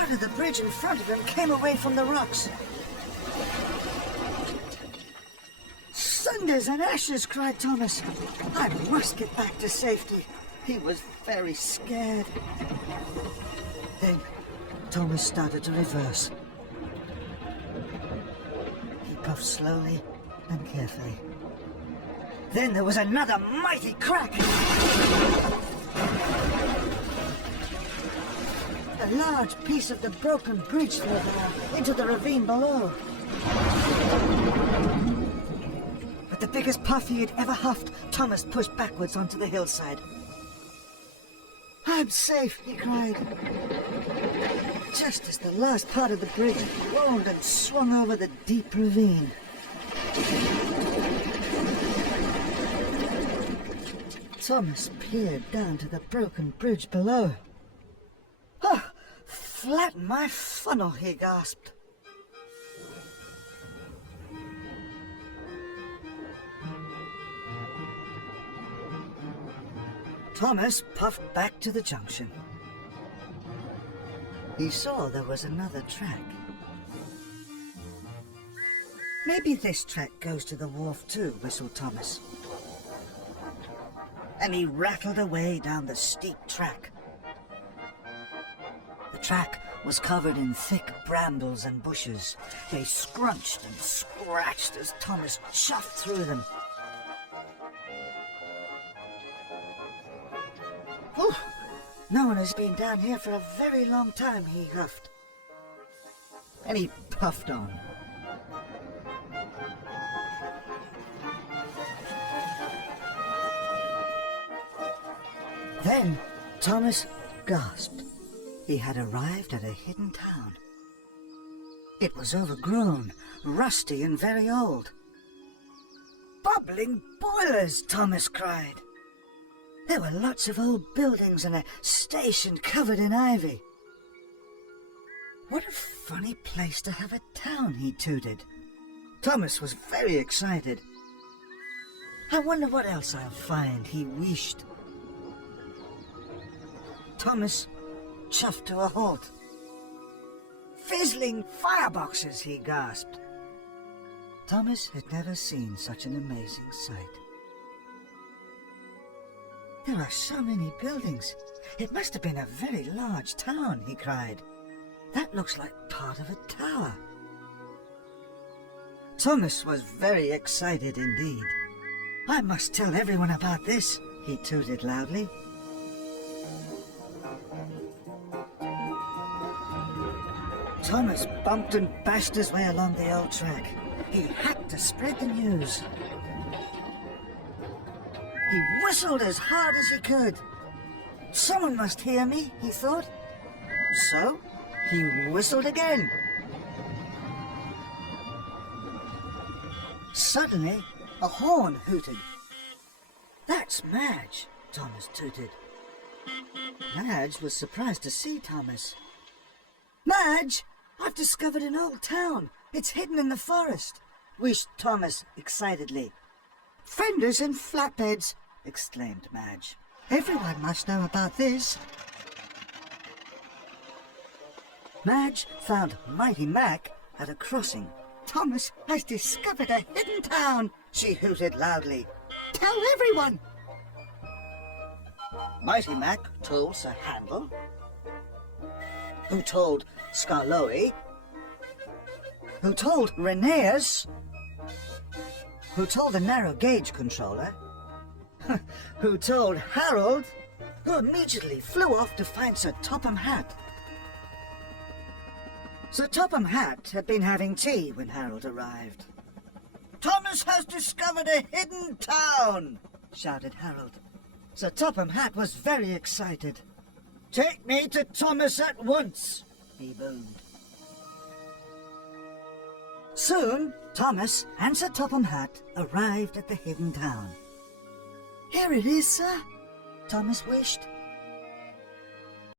Part of the bridge in front of him came away from the rocks. Cinders and ashes, cried Thomas. I must get back to safety. He was very scared. Then Thomas started to reverse. He puffed slowly and carefully. Then there was another mighty crack. A large piece of the broken bridge fell down into the ravine below. With the biggest puff he had ever huffed, Thomas pushed backwards onto the hillside. I'm safe, he cried. Just as the last part of the bridge rolled and swung over the deep ravine. Thomas peered down to the broken bridge below. Oh, flatten my funnel, he gasped. Thomas puffed back to the junction. He saw there was another track. Maybe this track goes to the wharf too, whistled Thomas. And he rattled away down the steep track. The track was covered in thick brambles and bushes. They scrunched and scratched as Thomas chuffed through them. Whew. No one has been down here for a very long time, he huffed. And he puffed on. Then Thomas gasped. He had arrived at a hidden town. It was overgrown, rusty and very old. Bubbling boilers, Thomas cried. There were lots of old buildings and a station covered in ivy. What a funny place to have a town, he tooted. Thomas was very excited. I wonder what else I'll find, he wished. Thomas chuffed to a halt. Fizzling fireboxes, he gasped. Thomas had never seen such an amazing sight. There are so many buildings. It must have been a very large town, he cried. That looks like part of a tower. Thomas was very excited indeed. I must tell everyone about this, he tooted loudly. Thomas bumped and bashed his way along the old track. He had to spread the news. He whistled as hard as he could. Someone must hear me, he thought. So he whistled again. Suddenly, a horn hooted. That's Madge, Thomas tooted. Madge was surprised to see Thomas. Madge, I've discovered an old town. It's hidden in the forest, wished Thomas excitedly. Fenders and flatbeds, exclaimed Madge. Everyone must know about this. Madge found Mighty Mac at a crossing. Thomas has discovered a hidden town, she hooted loudly. Tell everyone. Mighty Mac told Sir Handel, who told Skarloey, who told Rheneas, who told the narrow gauge controller, who told Harold, who immediately flew off to find Sir Topham Hatt. Sir Topham Hatt had been having tea when Harold arrived. Thomas has discovered a hidden town, shouted Harold. Sir Topham Hatt was very excited. Take me to Thomas at once, he boomed. Soon, Thomas and Sir Topham Hatt arrived at the hidden town. Here it is, sir, Thomas wished.